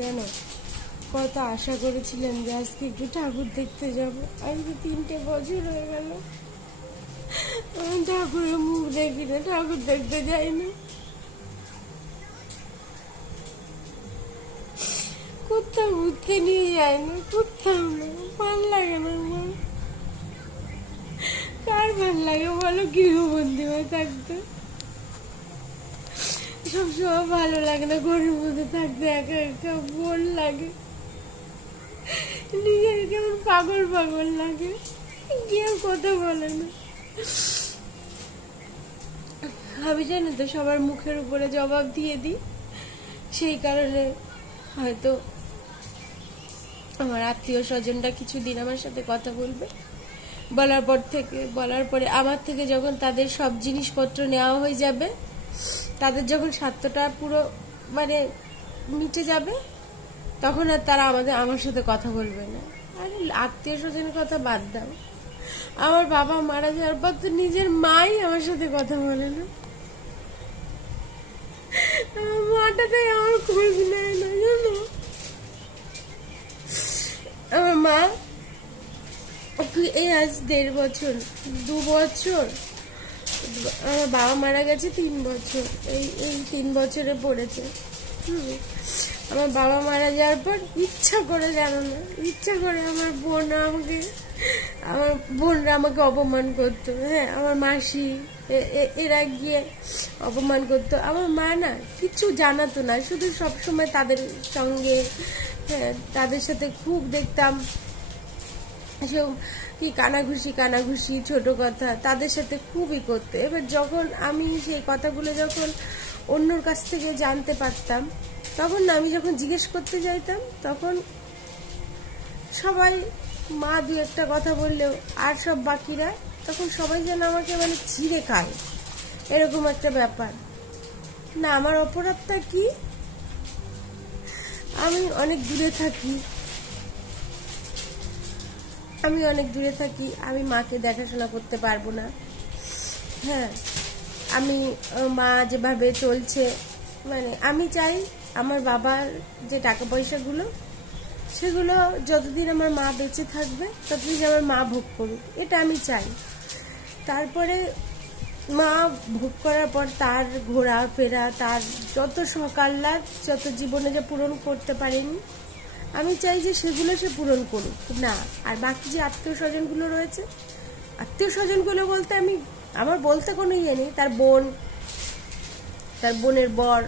জানো, কত আশা করেছিলাম যে আজকে একটু ঠাকুর দেখতে যাব। আজকে 3টে বছর হয়ে গেল আমি ঠাকুরের মুখ দেখি না, ঠাকুর দেখতে যাই না। কোথাও ঘুরতে নিয়ে যায় না, কোথাও না, ভাল লাগে না আমার। কার ভাল লাগে বলো গৃহবন্দী হয়ে থাকতে? সবসময় ভালো লাগে না, ঘরের মধ্যে থাকতে একা একা বোর লাগে, নিজের কেমন পাগল পাগল লাগে, কেউ কথা বলে না। আমি জানি তো সবার মুখের উপরে জবাব দিয়ে দিই, সেই কারণে হয়তো আমার আত্মীয় স্বজনরা কিছুদিন আমার সাথে কথা বলবে, বলার পরে আমার থেকে যখন তাদের সব জিনিসপত্র নেওয়া হয়ে যাবে, তাদের যখন স্বার্থটা পুরো মানে মিটে যাবে, তখন আর তারা আমার সাথে কথা বলবে না। আরে আত্মীয় স্বজনের কথা বাদ দাও, আমার বাবা মারা যাওয়ার পর তো নিজের মাই আমার সাথে কথা বলে না। আমার মাটা তাই আমার খোঁজ নেয় না, জানো। আমার মা এই আজ 1.5 বছর 2 বছর, আমার বাবা মারা গেছে 3 বছর, এই 3 বছরে পড়েছে। আমার বাবা মারা যাওয়ার পর ইচ্ছা করে, জানো না, ইচ্ছা করে আমার বোনরা আমাকে অপমান করতো। হ্যাঁ, আমার মাসি এরা গিয়ে অপমান করতো। আমার মা না কিছু জানাতো না, শুধু সবসময় তাদের সঙ্গে, হ্যাঁ, তাদের সাথে খুব দেখতাম সব কি কানাঘুষি ছোট কথা তাদের সাথে খুবই করতে। এবার যখন আমি সেই কথাগুলো যখন অন্যর কাছ থেকে জানতে পারতাম, তখন না আমি যখন জিজ্ঞেস করতে যাইতাম, তখন সবাই মা 2-1টা কথা বললেও আর সব বাকিরা তখন সবাই যেন আমাকে মানে চিড়ে খায়, এরকম একটা ব্যাপার। না, আমার অপরাধটা কি? আমি অনেক দূরে থাকি, আমি মাকে দেখাশোনা করতে পারবো না। হ্যাঁ, আমি মা যেভাবে চলছে, মানে আমি চাই আমার বাবার যে টাকা পয়সাগুলো, সেগুলো যতদিন আমার মা বেঁচে থাকবে ততদিন আমার মা ভোগ করুক, এটা আমি চাই। তারপরে মা ভোগ করার পর তার ঘোরাফেরা, তার যত সকাল্লাদ, যত জীবনে যা পূরণ করতে পারেনি, আমি চাই যে সেগুলো সে পূরণ করুক। না, আর বাকি যে আত্মীয় স্বজনগুলো রয়েছে, আত্মীয় স্বজনগুলো বলতে আমার বলতে কোনো ইয়ে নেই, তার বোনের বর,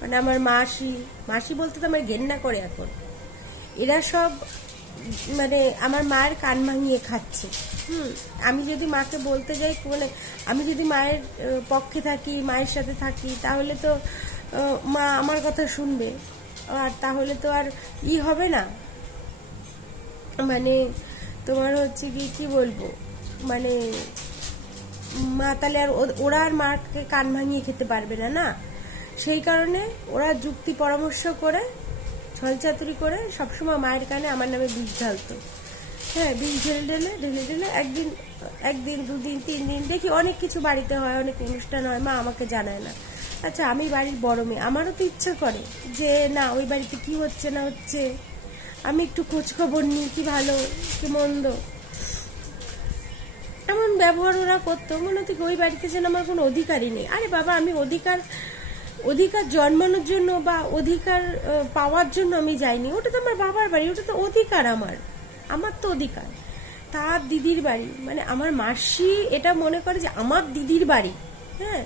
মানে আমার মাসি বলতে তো আমার ঘেন্না করে এখন। এরা সব মানে আমার মায়ের কান ভাঙিয়ে খাচ্ছে। আমি যদি মাকে বলতে যাই, মানে আমি যদি মায়ের পক্ষে থাকি, মায়ের সাথে থাকি, তাহলে তো মা আমার কথা শুনবে, আর তাহলে তো আর হবে না, মানে তোমার হচ্ছে কি বলবো, মানে মা তাহলে আর ওরা আর মাকে কান ভাঙিয়ে খেতে পারবে না। না, সেই কারণে ওরা যুক্তি পরামর্শ করে, ছলচাতুরি করে সবসময় মায়ের কানে আমার নামে বিষ ঢালতো। হ্যাঁ, বিষ ঢেলে একদিন 2 দিন 3 দিন দেখি অনেক কিছু বাড়িতে হয়, অনেক অনুষ্ঠান হয়, মা আমাকে জানায় না। আচ্ছা, আমি বাড়ির বড় মেয়ে, আমারও তো ইচ্ছা করে যে না, ওই বাড়িতে কি হচ্ছে না হচ্ছে আমি একটু খোঁজ খবর নিই, কি ভালো কি মন্দ। এমন ব্যবহার ওরা করতো, মনে হতো ওই বাড়িতে যেন আমার কোনো অধিকারই নেই। আরে বাবা, আমি অধিকার জন্মানোর জন্য বা অধিকার পাওয়ার জন্য আমি যাইনি, ওটা তো আমার বাবার বাড়ি, ওটা তো অধিকার আমার তো অধিকার। তার দিদির বাড়ি, মানে আমার মাসি এটা মনে করে যে আমার দিদির বাড়ি, হ্যাঁ,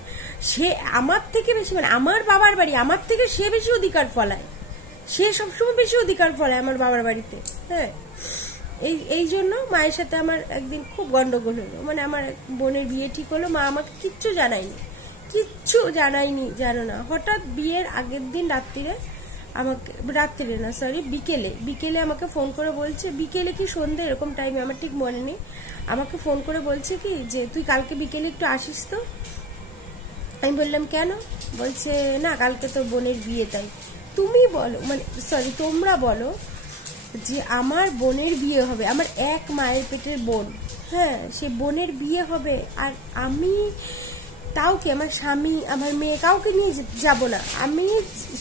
সে আমার থেকে বেশি, মানে আমার বাবার বাড়ি, আমার থেকে সে বেশি অধিকার ফলায়, সে সবসময় বেশি অধিকার ফলায় আমার বাবার বাড়িতে। হ্যাঁ, এই জন্য মায়ের সাথে আমার একদিন খুব গন্ডগোল হলো, মানে আমার বোনের বিয়ে ঠিক হলো, মা আমাকে কিচ্ছু জানায়নি, জানো না। হঠাৎ বিয়ের আগের দিন বিকেলে আমাকে ফোন করে বলছে, বিকেলে কি সন্ধ্যে এরকম টাইমে আমার ঠিক মনে নেই, আমাকে ফোন করে বলছে কি যে তুই কালকে বিকেলে একটু আসিস তো। আমি বললাম কেন? বলছে না, কালকে তো বোনের বিয়ে, তাই তোমরা বলো যে আমার বোনের বিয়ে হবে, আমার এক মায়ের পেটের বোন, হ্যাঁ, সে বোনের বিয়ে হবে, আর আমি তাও কি আমার স্বামী আমার মেয়ে কাউকে নিয়ে যাব না, আমি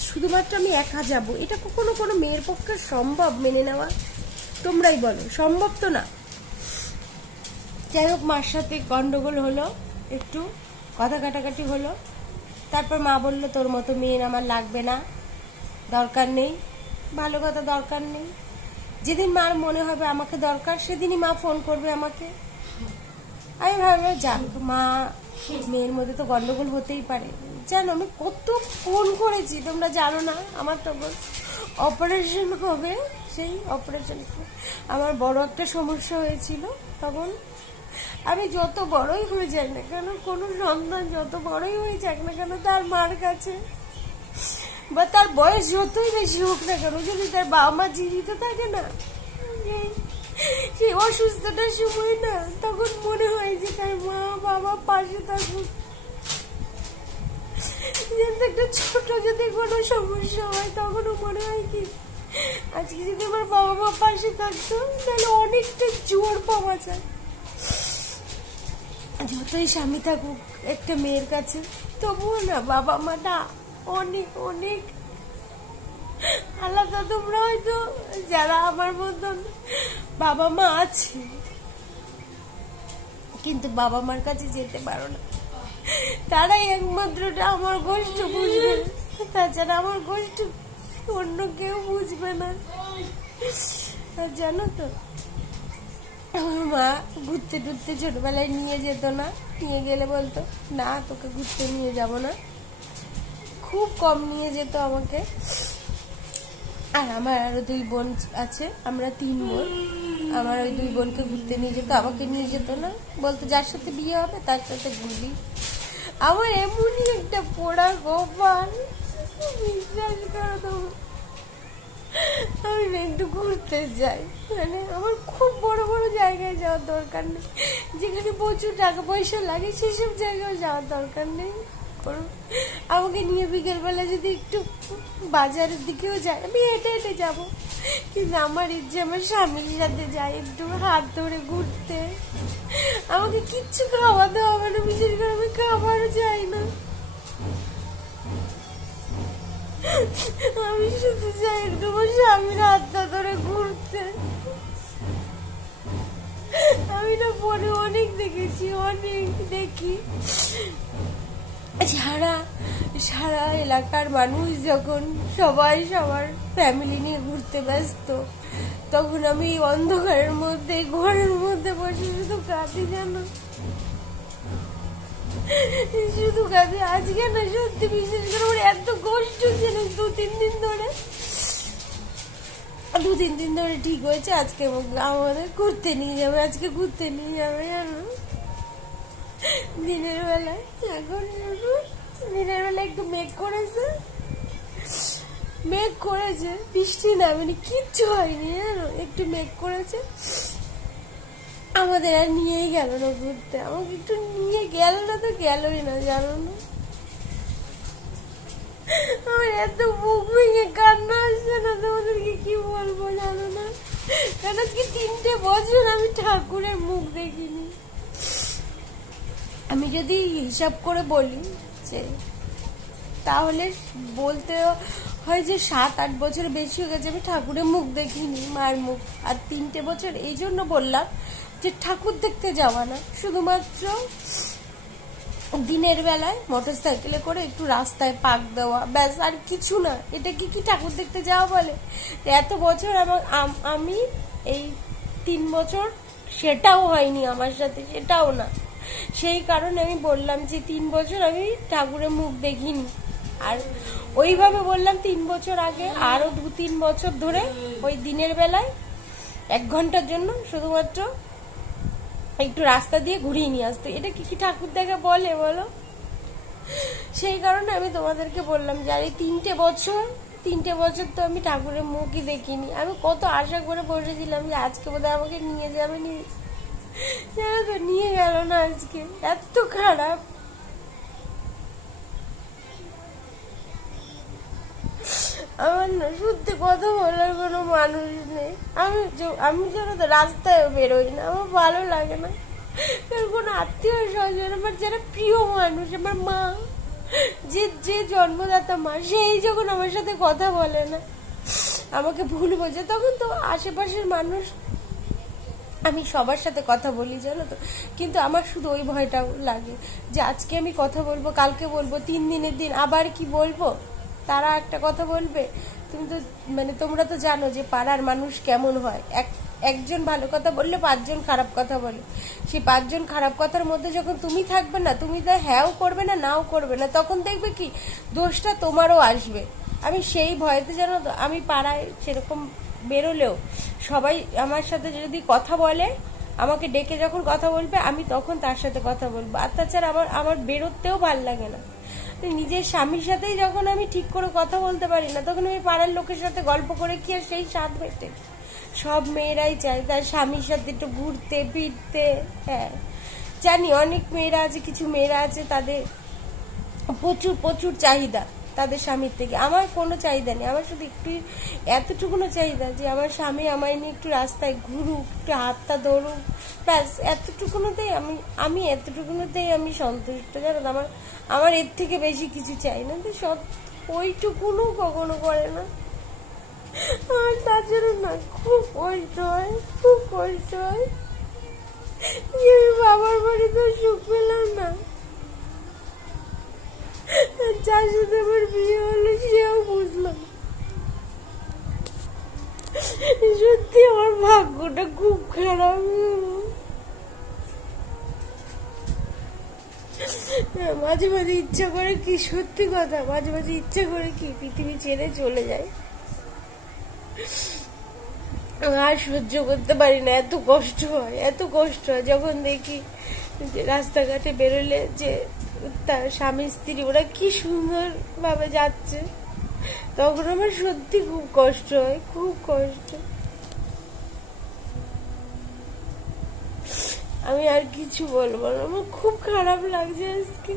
শুধুমাত্র আমি একা যাব, এটা কখনো কোনো মেয়ের পক্ষে সম্ভব মেনে নেওয়া? তোমরাই বলো, সম্ভব তো না। যাই হোক, মার সাথে গন্ডগোল হলো, একটু কথা কাটাকাটি হলো। তারপর মা বলল তোর মতো মেয়ের আমার লাগবে না, দরকার নেই। ভালো কথা, দরকার নেই। যেদিন মার মনে হবে আমাকে দরকার সেদিনই মা ফোন করবে আমাকে। আমি ভাবলাম যাক, মা মেয়ের মধ্যে তো গন্ডগোল হতেই পারে। জানো আমি কত ফোন করেছি, তোমরা জানো না। আমার তখন অপারেশন হবে, সেই অপারেশন আমার বড় একটা সমস্যা হয়েছিল। তখন আমি যত বড়ই হয়ে যাই না কেন, কোনো সন্তান যত বড়ই হয়ে যাক না কেন তার মার কাছে, বা তার বয়স যতই বেশি হোক না কেন, যদি তার বাবা মা জীবিত থাকে না, সেই অসুস্থতার সময় না, তখন মনে হয় যে তার মা বাবা পাশে থাকুক। একটা ছোট যদি কোনো সমস্যা হয় তখনও মনে হয় কি আজকে যদি আমার বাবা মা পাশে থাকতো তাহলে অনেকটা জোর পাওয়া যায়। যতই স্বামী থাকুক একটা মেয়ের কাছে, তবুও না বাবা মাটা অনেক অনেক আলাদা। তোমরা হয়তো যারা আমার মতন বাবা মা আছে কিন্তু বাবা মার কাছে যেতে পারো না, তারাই একমাত্রটা আমার কষ্ট বুঝবে, তাছাড়া আমার কষ্ট অন্য কেউ বুঝবে না। আর জানো তো আমার মা ঘুরতে টুরতে ছোটবেলায় নিয়ে যেত না, নিয়ে গেলে বলতো না তোকে ঘুরতে নিয়ে যাব না, খুব কম নিয়ে যেত আমাকে। আর আমার আরো 2 বোন আছে, আমরা 3 বোন। আমার ওই 2 বোনকে ঘুরতে নিয়ে যেত, আমাকে নিয়ে যেত না, বলতো যার সাথে বিয়ে হবে তার সাথে ঘুরবি। আমার এমনই একটা পোড়া গোপাল, বিশ্বাস করো তোমরা, আমি না একটু ঘুরতে যাই, মানে আমার খুব বড় বড় জায়গায় যাওয়ার দরকার নেই, যেখানে প্রচুর টাকা পয়সা লাগে সেসব জায়গায় যাওয়ার দরকার নেই। আমাকে নিয়ে বিকেল বেলা যদি একটু বাজারের দিকেও যায়, আমি হেঁটে হেঁটে যাবো, কিন্তু আমার ইচ্ছে আমার স্বামীর সাথে যাই একটু হাত ধরে ঘুরতে। আমাকে কিচ্ছু খাওয়াতে হবে না, বিশেষ করে আমি খাবারও চাই না, আমি শুধু চাই একটু আমার স্বামীর হাতটা ধরে ঘুরতে। আমি না ফোনে অনেক দেখেছি, অনেক দেখি, সারা এলাকার মানুষ যখন সবাই সবার ফ্যামিলি নিয়ে ঘুরতে ব্যস্ত, তখন আমি অন্ধকারের মধ্যে ঘরের মধ্যে বসে শুধু কাঁদি, জানো, শুধু কাঁদি। আজকে না সত্যি বিশেষ করে আমার এত কষ্ট ছিল 2-3 দিন ধরে ঠিক হয়েছে। আজকে আমাদের ঘুরতে নিয়ে যাবে, আজকে ঘুরতে নিয়ে যাবে, জানো, দিনের বেলায়। এখন শুধু দিনের বেলা একটু মেঘ করেছে, বৃষ্টি নামেনি, কিচ্ছু হয়নি, জানো, একটু মেঘ করেছে। আমাদের আর নিয়েই গেল না ঘুরতে, আমাকে একটু নিয়ে গেল না তো গেলই না, জানো না। আমার এত মুখ ভেঙে কান্না আসছে না, তোমাদেরকে কি বলবো, জানো না। কারণ আজকে 3টে বছর আমি ঠাকুরের মুখ দেখিনি। আমি যদি হিসাব করে বলি যে তাহলে বলতে হয় যে 7-8 বছর বেশি হয়ে গেছে আমি ঠাকুরের মুখ দেখিনি, মায়ের মুখ। আর 3টে বছর এই জন্য বললাম যে ঠাকুর দেখতে যাওয়া না, শুধুমাত্র দিনের বেলায় মোটরসাইকেলে করে একটু রাস্তায় পাক দেওয়া, ব্যাস, আর কিছু না। এটা কি ঠাকুর দেখতে যাওয়া বলে? এত বছর আমি এই 3 বছর সেটাও হয়নি আমার সাথে, সেটাও না। সেই কারণে আমি বললাম যে 3 বছর আমি ঠাকুরের মুখ দেখিনি। আর ওইভাবে বললাম 3 বছর আগে আরো 2-3 বছর ধরে ওই দিনের বেলায় 1 ঘন্টার জন্য শুধুমাত্র একটু রাস্তা দিয়ে ঘুরিয়ে নিয়ে আসতো। এটা কি ঠাকুর দেখা বলে বলো? সেই কারণে আমি তোমাদেরকে বললাম যে আর এই 3টে বছর তো আমি ঠাকুরের মুখই দেখিনি। আমি কত আশা করে বসেছিলাম যে আজকে বোধহয় আমাকে নিয়ে যাবে, জানো তো, নিয়ে গেল না। আজকে এত খারাপ, আমার না সত্যি কথা বলার কোনো মানুষ নেই। আমি জানো তো রাস্তায় বেরোই না, আমার ভালো লাগে না। কোনো আত্মীয় স্বজন, আমার যারা প্রিয় মানুষ, আমার মা, যে জন্মদাতা মা, সেই যখন আমার সাথে কথা বলে না, আমাকে ভুল বোঝে, তখন তো আশেপাশের মানুষ, আমি সবার সাথে কথা বলি জানো তো, কিন্তু আমার শুধু ওই ভয়টাও লাগে যে আজকে আমি কথা বলবো, কালকে বলবো, 3 দিনের দিন আবার কি বলবো, তারা একটা কথা বলবে। তুমি তো তোমরা তো জানো যে পাড়ার মানুষ কেমন হয়, একজন ভালো কথা বললে 5 জন খারাপ কথা বলে, সেই 5 জন খারাপ কথার মধ্যে যখন তুমি থাকবে না, তুমি তা হ্যাঁও করবে না, নাও করবে না, তখন দেখবে কি দোষটা তোমারও আসবে। আমি সেই ভয়তে জানো তো, আমি পাড়ায় সেরকম বেরোলেও সবাই আমার সাথে যদি কথা বলে, আমাকে ডেকে যখন কথা বলবে, আমি তখন তার সাথে কথা বলবো। আর তাছাড়া আমার বেরোতেও ভাল লাগে না। নিজের স্বামীর সাথেই যখন আমি ঠিক করে কথা বলতে পারি না, তখন আমি পাড়ার লোকের সাথে গল্প করে কি আর সেই স্বাদ মেটে? সব মেয়েরাই চায় তার স্বামীর সাথে একটু ঘুরতে ফিরতে। হ্যাঁ জানি অনেক মেয়েরা আছে, কিছু মেয়েরা আছে তাদের প্রচুর প্রচুর চাহিদা তাদের স্বামীর থেকে। আমার কোনো চাহিদা নেই, আমার শুধু একটু এতটুকুনো চাহিদা যে আমার স্বামী আমায় নিয়ে একটু রাস্তায় ঘুরুক, একটু হাতটা ধরুক, ব্যাস এতটুকুনোতেই আমি এতটুকুনোতেই আমি সন্তুষ্ট। জানো আমার এর থেকে বেশি কিছু চাই না। তো সব ওইটুকুনো কখনো করে না। আর তার জন্য না খুব কষ্ট হয়, খুব কষ্ট হয় যে আমি বাবার বাড়িতে সুখ পেলাম না। যার সাথে আমার বিয়ে হলো সেও বুঝলাম। সত্যি আমার ভাগ্যটা খুব খারাপ। মাঝে মাঝে ইচ্ছা করে কি, সত্যি কথা, মাঝে মাঝে ইচ্ছা করে কি পৃথিবী ছেড়ে চলে যায়। আর সহ্য করতে পারি না, এত কষ্ট হয়, এত কষ্ট হয় যখন দেখি যে রাস্তাঘাটে বেরোলে যে তার স্বামী স্ত্রী ওরা কি সুন্দর ভাবে যাচ্ছে, তখন আমার সত্যি খুব কষ্ট হয়, খুব কষ্ট। আমি আর কিছু বলবো না, আমার খুব খারাপ লাগছে আজকে।